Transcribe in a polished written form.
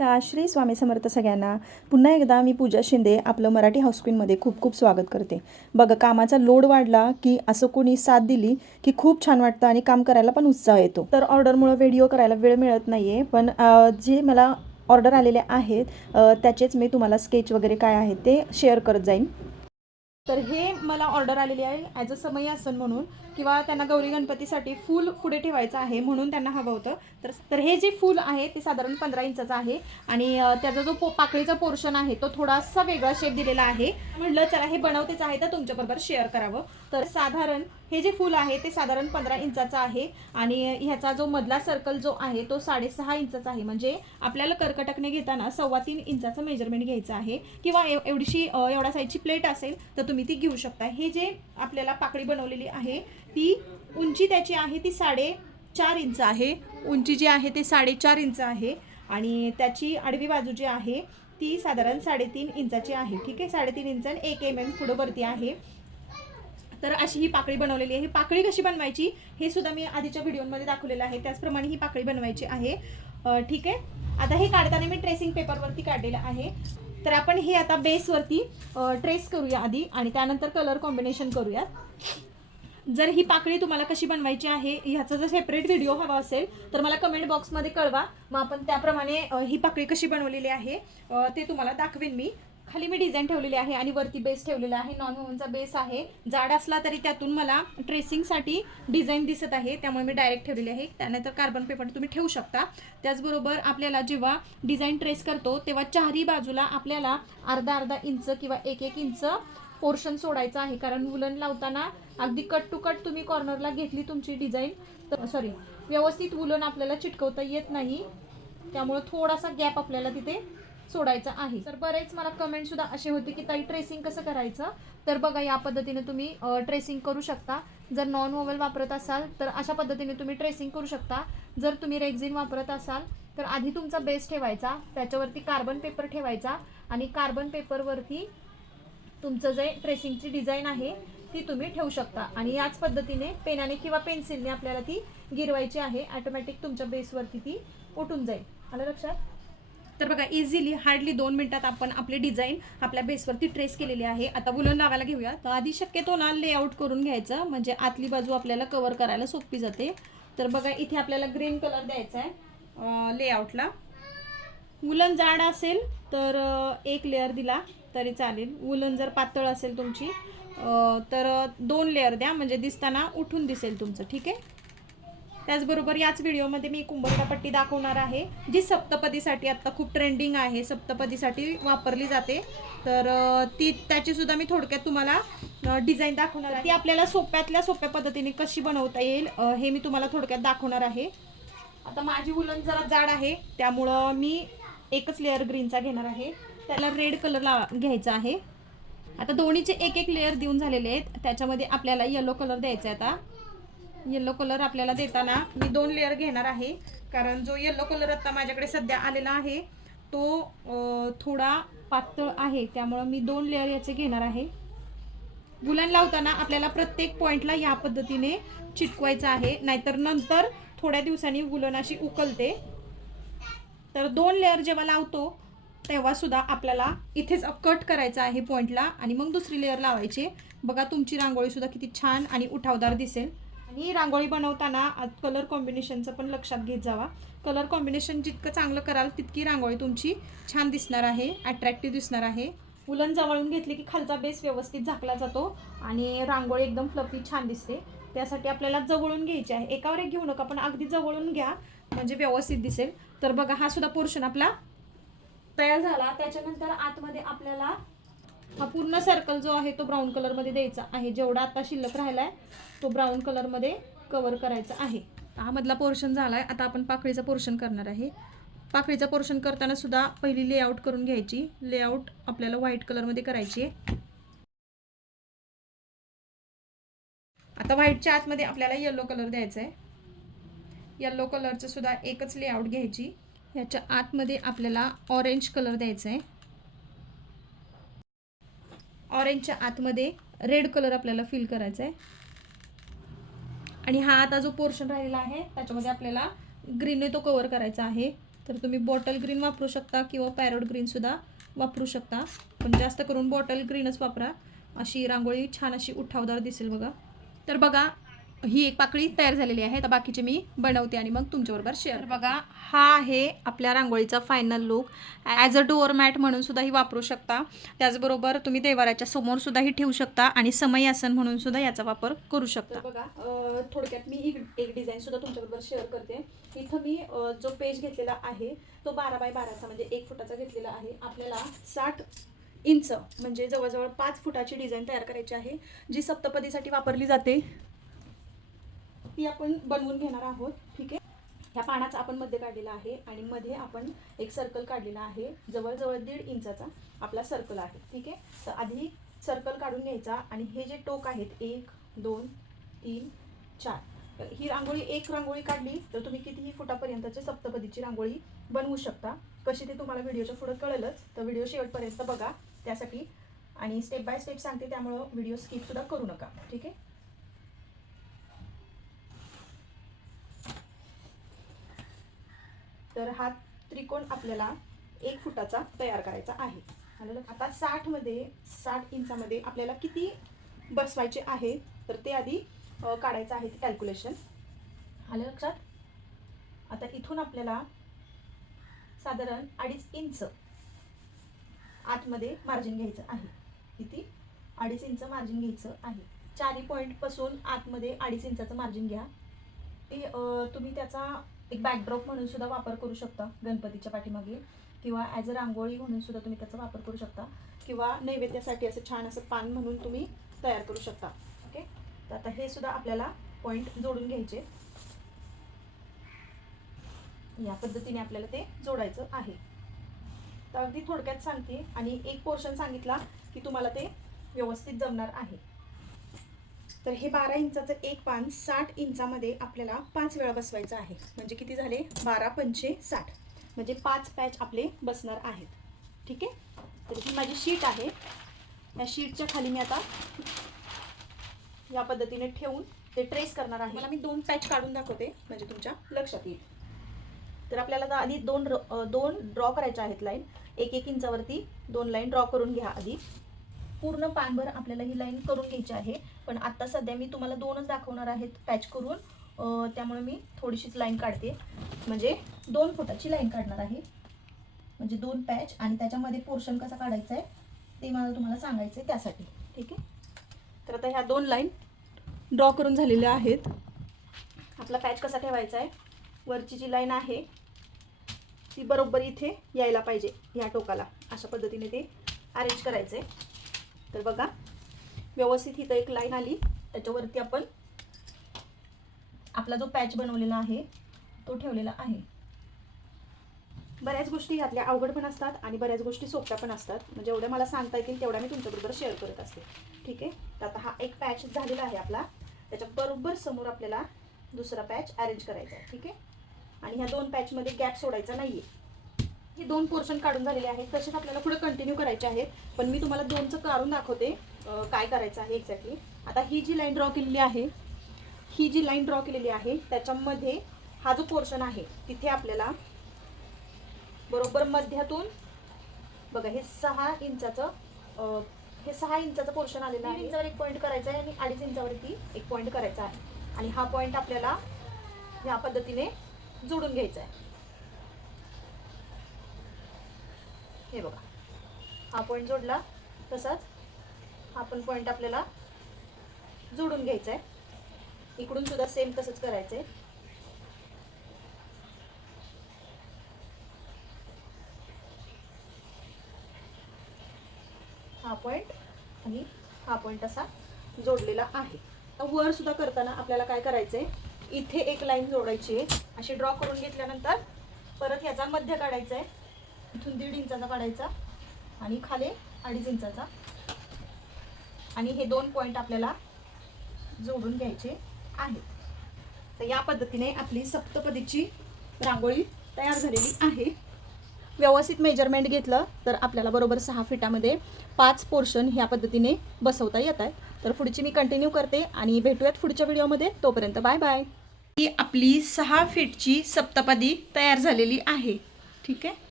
नमस्कार, श्री स्वामी समर्थ सगळ्यांना. पुन्हा एकदा मी पूजा शिंदे आपलं मराठी हाऊस क्वीनमध्ये खूप खूप स्वागत करते. बघा, कामाचा लोड वाढला की असं कोणी साथ दिली की खूप छान वाटतं आणि काम करायला पण उत्साह येतो. तर ऑर्डरमुळे व्हिडिओ करायला वेळ मिळत नाही आहे, पण जे मला ऑर्डर आलेले आहेत त्याचेच मी तुम्हाला स्केच वगैरे काय आहे ते शेअर करत जाईन. तर हे मला ऑर्डर आलेली आहे ॲज अ समय आसन म्हणून, किंवा त्यांना गौरी गणपतीसाठी फूल पुढे ठेवायचं आहे म्हणून त्यांना हवं होतं. तर हे जे फूल आहे ते साधारण 15 इंचाचं आहे आणि त्याचा जो पाकळीचा पोर्शन आहे तो थोडासा वेगळा शेप दिलेला आहे. म्हटलं चला हे बनवतेच आहे तर तुमच्याबरोबर शेअर करावं. तर साधारण हे जे फूल आहे ते साधारण 15 इंचाचं आहे आणि ह्याचा जो मधला सर्कल जो आहे तो 6.5 इंचाचा आहे. म्हणजे आपल्याला कर्कटकने घेताना 3.25 इंचाचं मेजरमेंट घ्यायचं आहे, किंवा एवढा साईजची प्लेट असेल तर तुम्ही ती घेऊ शकता. हे जे आपल्याला पाकळी बनवलेली आहे ती उंची त्याची आहे ती 4.5 इंच आहे. उंची जी आहे ते 4.5 इंच आहे आणि त्याची आडवी बाजू जी आहे ती साधारण 3.5 इंचाची आहे. ठीक आहे, 3.5 इंच आणि 1 mm पुढं वरती आहे. तर अशी ही पाकळी बनवलेली आहे. ही पाकळी कशी बनवायची हे सुद्धा मी आधीच्या व्हिडिओमध्ये दाखवलेलं आहे, त्याचप्रमाणे ही पाकळी बनवायची आहे. ठीक आहे, आता हे काढताना मी ट्रेसिंग पेपरवरती काढलेलं आहे. तर आपण हे आता बेसवरती ट्रेस करूया आधी आणि त्यानंतर कलर कॉम्बिनेशन करूया. जर ही पाकळी तुम्हाला कशी बनवायची आहे ह्याचा जर सेपरेट व्हिडिओ हवा असेल तर मला कमेंट बॉक्समध्ये कळवा, मग आपण त्याप्रमाणे ही पाकळी कशी बनवलेली आहे ते तुम्हाला दाखवेन मी. खाली मी डिझाईन ठेवलेली आहे आणि वरती बेस ठेवलेला आहे. नॉन वुवनचा बेस आहे, जाड असला तरी त्यातून मला ट्रेसिंगसाठी डिझाईन दिसत आहे त्यामुळे मी डायरेक्ट ठेवलेली आहे. त्यानंतर कार्बन पेपर तुम्ही ठेवू शकता. त्याचबरोबर आपल्याला जेव्हा डिझाईन ट्रेस करतो तेव्हा चारही बाजूला आपल्याला अर्धा इंच किंवा 1 इंच पोर्शन सोडायचं आहे, कारण वुलन लावताना अगदी कट टू कट तुम्ही कॉर्नरला घेतली तुमची डिझाईन तर व्यवस्थित वुलन आपल्याला चिटकवता येत नाही, त्यामुळे थोडासा गॅप आपल्याला तिथे सोडायचा आहे. तर बरेच मला कमेंट सुद्धा असे होते की ताई ट्रेसिंग कसं करायचं. तर बघा, या पद्धतीने तुम्ही ट्रेसिंग करू शकता. जर नॉन वोवल वापरत असाल तर अशा पद्धतीने तुम्ही ट्रेसिंग करू शकता. जर तुम्ही रेक्झिन वापरत असाल तर आधी तुमचा बेस ठेवायचा, त्याच्यावरती कार्बन पेपर ठेवायचा आणि कार्बन पेपरवरती तुमचं जे ट्रेसिंगची डिझाईन आहे ती तुम्ही ठेवू शकता आणि याच पद्धतीने पेनाने किंवा पेन्सिलने आपल्याला ती गिरवायची आहे. ऑटोमॅटिक तुमच्या बेसवरती ती उठून जाईल. आलं लक्षात? तर बघा, इझिली हार्डली 2 मिनिटात आपण आपली डिझाईन आपल्या बेसवरती ट्रेस केलेली आहे. आता वुलन लावायला घेऊया. तर आधी शक्यतो ना लेआउट करून घ्यायचं, म्हणजे आतली बाजू आपल्याला कव्हर करायला सोपी जाते. तर बघा, इथे आपल्याला ग्रीन कलर द्यायचा आहे लेआउटला. वुलन जाड असेल तर 1 लेअर दिला तरी चालेल. वुलन जर पातळ असेल तुमची तर 2 लेअर द्या, म्हणजे दिसताना उठून दिसेल तुमचं. ठीक आहे. त्याचबरोबर याच व्हिडिओमध्ये मी कुंभरका पट्टी दाखवणार आहे, जी सप्तपदीसाठी आत्ता खूप ट्रेंडिंग आहे, सप्तपदीसाठी वापरली जाते. तर त्याची सुद्धा मी थोडक्यात तुम्हाला डिझाईन दाखवणार आहे. ती आपल्याला सोप्यातल्या सोप्या पद्धतीने कशी बनवता येईल हे मी तुम्हाला थोडक्यात दाखवणार आहे. आता माझी वुलन जरा जाड आहे त्यामुळं मी एकच लेअर ग्रीनचा घेणार आहे. त्याला रेड कलर घ्यायचा आहे. आता दोन्हीचे 1 लेअर देऊन झालेले आहेत, त्याच्यामध्ये आपल्याला येलो कलर द्यायचा आहे. आता येलो कलर आपल्याला देताना मी 2 लेअर घेणार आहे, कारण जो येलो कलर आता माझ्याकडे सध्या आलेला आहे तो थोडा पातळ आहे, त्यामुळं मी 2 लेअर याचे घेणार आहे. वुलन लावताना आपल्याला प्रत्येक पॉईंटला या पद्धतीने चिटकवायचं आहे, नाहीतर नंतर थोड्या दिवसांनी वुलन अशी उकलते. तर 2 लेअर जेव्हा लावतो तेव्हा सुद्धा आपल्याला इथेच कट करायचं आहे पॉईंटला आणि मग दुसरी लेअर लावायची. बघा, तुमची रांगोळी सुद्धा किती छान आणि उठावदार दिसेल. आणि रांगोळी बनवताना कलर कॉम्बिनेशनचं पण लक्षात घेत जावा. कलर कॉम्बिनेशन जितकं चांगलं कराल तितकी रांगोळी तुमची छान दिसणार आहे, अट्रॅक्टिव्ह दिसणार आहे. वुलन जवळून घेतली की खालचा बेस व्यवस्थित झाकला जातो आणि रांगोळी एकदम फ्लफी छान दिसते. त्यासाठी आपल्याला जवळून घ्यायची आहे. एकावर एक घेऊ नका, पण अगदी जवळून घ्या म्हणजे व्यवस्थित दिसेल. तर बघा, हा सुद्धा पोर्शन आपला तयार झाला. त्याच्यानंतर आतमध्ये आपल्याला हा पूर्ण सर्कल जो आहे तो ब्राऊन कलरमध्ये द्यायचा आहे. जेवढा आता शिल्लक राहिला आहे तो ब्राऊन कलरमध्ये कव्हर करायचा आहे. हा मधला पोर्शन झाला आहे. आता आपण पाकळीचा पोर्शन करणार आहे. पाकळीचा पोर्शन करताना सुद्धा पहिली लेआउट करून घ्यायची. लेआउट आपल्याला व्हाईट कलरमध्ये करायची आहे. आता व्हाईटच्या आतमध्ये आपल्याला येलो कलर द्यायचा आहे. येलो कलरचं सुद्धा एकच लेआउट घ्यायची. ह्याच्या आतमध्ये आपल्याला ऑरेंज कलर द्यायचा आहे. ऑरेंजच्या आतमध्ये रेड कलर आपल्याला फिल करायचा आहे. आणि हा आता जो पोर्शन राहिलेला आहे त्याच्यामध्ये आपल्याला ग्रीनने तो कव्हर करायचा आहे. तर तुम्ही बॉटल ग्रीन वापरू शकता किंवा पॅरोट ग्रीनसुद्धा वापरू शकता, पण जास्त करून बॉटल ग्रीनच वापरा. अशी रांगोळी छान अशी उठावदार दिसेल बघा. तर बघा ही एक पाकळी तयार झालेली आहे. तर बाकीचे मी बनवते आणि मग तुमच्याबरोबर शेअर. बघा हा आहे आपल्या रांगोळीचा final look. As a door mat म्हणून सुद्धा ही वापरू शकता. त्याचबरोबर तुम्ही देवाऱ्याच्या समोर सुद्धा ही ठेवू शकता आणि समई आसन म्हणून सुद्धा याचा वापर करू शकता. बघा थोडक्यात मी एक डिझाईन सुद्धा तुमच्याबरोबर शेअर करते. इथं मी जो पेज घेतलेला आहे तो 12 बाय 12चा म्हणजे 1 फुटाचा घेतलेला आहे. आपल्याला 60 इंच म्हणजे जवळजवळ 5 फुटाची डिझाईन तयार करायची आहे, जी सप्तपदीसाठी वापरली जाते. ती आपण बनवून घेणार आहोत. ठीक आहे. ह्या पानाचा आपण मध्ये काढलेला आहे आणि मध्ये आपण एक सर्कल काढलेला आहे. जवळजवळ 1.5 इंचाचा आपला सर्कल आहे. ठीक आहे. तर आधी सर्कल काढून घ्यायचा आणि हे जे टोक आहेत 1 2 3 4, ही रांगोळी एक रांगोळी काढली तर तुम्ही कितीही फुटापर्यंतची सप्तपदीची रांगोळी बनवू शकता. कशी ते तुम्हाला व्हिडिओच्या पुढे कळेलच. तर व्हिडिओ शेवटपर्यंत बघा त्यासाठी, आणि स्टेप बाय स्टेप सांगते त्यामुळं व्हिडिओ स्किप सुद्धा करू नका. ठीक आहे. तर हा त्रिकोण आपल्याला 1 फुटाचा तयार करायचा आहे. आता 60 इंचामध्ये आपल्याला किती बसवायचे आहे तर ते आधी काढायचं आहे, ते कॅल्क्युलेशन आलं लक्षात. आता इथून आपल्याला साधारण 2.5 इंच आतमध्ये मार्जिन घ्यायचं आहे. किती? 2.5 इंच मार्जिन घ्यायचं आहे. चारी पॉईंटपासून आतमध्ये 2.5 इंचाचं मार्जिन घ्या. ते तुम्ही त्याचा एक बॅकड्रॉप म्हणून सुद्धा वापर करू शकता गणपतीच्या पाठीमागे, किंवा ॲज अ रांगोळी म्हणून सुद्धा तुम्ही त्याचा वापर करू शकता, किंवा नैवेद्यासाठी असं छान असं पान म्हणून तुम्ही तयार करू शकता. ओके. तर आता हे सुद्धा आपल्याला पॉईंट जोडून घ्यायचे. या पद्धतीने आपल्याला ते जोडायचं आहे. तर अगदी थोडक्यात सांगते आणि एक पोर्शन सांगितला की तुम्हाला ते व्यवस्थित जमणार आहे. तर हे 12 इंचाचं एक पान 60 इंचामध्ये आपल्याला 5 वेळा बसवायचं आहे. म्हणजे किती झाले? 12 पंचे 60, म्हणजे 5 पॅच आपले बसणार आहेत. ठीक आहे. तर ही माझी शीट आहे. या शीटच्या खाली मी आता या पद्धतीने ठेवून ते ट्रेस करणार आहे. मला मी 2 पॅच काढून दाखवते म्हणजे तुमच्या लक्षात येईल. तर आपल्याला आधी दोन ड्रॉ करायच्या आहेत लाईन. 1-1 इंचावरती 2 लाईन ड्रॉ करून घ्या. आधी पूर्ण पानभर आपल्याला ही लाईन करून घ्यायची आहे, पण आता सध्या मी तुम्हाला 2च दाखवणार आहेत पॅच करून, त्यामुळे मी थोडीशीच लाईन काढते. म्हणजे 2 फुटाची लाईन काढणार आहे, म्हणजे 2 पॅच, आणि त्याच्यामध्ये पोर्शन कसा काढायचा आहे ते मला तुम्हाला सांगायचं आहे त्यासाठी. ठीक आहे. तर आता ह्या 2 लाईन ड्रॉ करून झालेल्या आहेत. आपला पॅच कसा ठेवायचा आहे? वरची जी लाईन आहे ती बरोबर इथे यायला पाहिजे, या टोकाला. अशा पद्धतीने ते अरेंज करायचं आहे. तर बघा व्यवस्थित इथं एक लाईन आली, त्याच्यावरती आपण आपला जो पॅच बनवलेला आहे तो ठेवलेला आहे. बऱ्याच गोष्टी यातल्या अवघड पण असतात आणि बऱ्याच गोष्टी सोप्या पण असतात. म्हणजे एवढ्या मला सांगता येतील तेवढ्या मी तुमच्याबरोबर शेअर करत असते. ठीक आहे. तर आता हा एक पॅच झालेला आहे आपला, त्याच्या बरोबर समोर आपल्याला दुसरा पॅच अरेंज करायचा आहे. ठीक आहे. आणि ह्या 2 पॅचमध्ये गॅप सोडायचा नाही आहे. हे 2 पोर्शन काढून झालेले आहेत, तसेच आपल्याला पुढे कंटिन्यू करायचे आहेत, पण मी तुम्हाला 2चं काढून दाखवते काय करायचं आहे एक्झॅक्टली. आता ही जी लाईन ड्रॉ केलेली आहे, त्याच्यामध्ये हा जो पोर्शन आहे तिथे आपल्याला बरोबर मध्यातून बघा हे 6 इंचाचं पोर्शन आलेलं आहे. 3 इंचावर एक पॉईंट करायचा आहे आणि 2.5 इंचावरती एक पॉईंट करायचा आहे, आणि हा पॉईंट आपल्याला ह्या पद्धतीने जोडून घ्यायचा आहे. हे बघा हा पॉईंट जोडला, तसाच हा पण पॉईंट आपल्याला जोडून घ्यायचा आहे. इकडून सुद्धा सेम तसंच करायचं आहे. हा पॉईंट आणि हा पॉईंट असा जोडलेला आहे. वर सुद्धा करताना आपल्याला काय करायचं आहे, इथे एक लाईन जोडायची आहे. अशी ड्रॉ करून घेतल्यानंतर परत याचा मध्य काढायचा आहे. इथून 1.5 इंचाचा काढायचा आणि खाली 2.5 इंचाचा, आणि हे 2 पॉईंट आपल्याला जोडून घ्यायचे आहेत. तर या पद्धतीने आपली सप्तपदीची रांगोळी तयार झालेली आहे. व्यवस्थित मेजरमेंट घेतलं तर आपल्याला बरोबर 6 फिटामध्ये 5 पोर्शन ह्या पद्धतीने बसवता येत आहे. तर पुढची मी कंटिन्यू करते आणि भेटूयात पुढच्या व्हिडिओमध्ये. तोपर्यंत बाय बाय. ही आपली 6 फीटची सप्तपदी तयार झालेली आहे. ठीक आहे.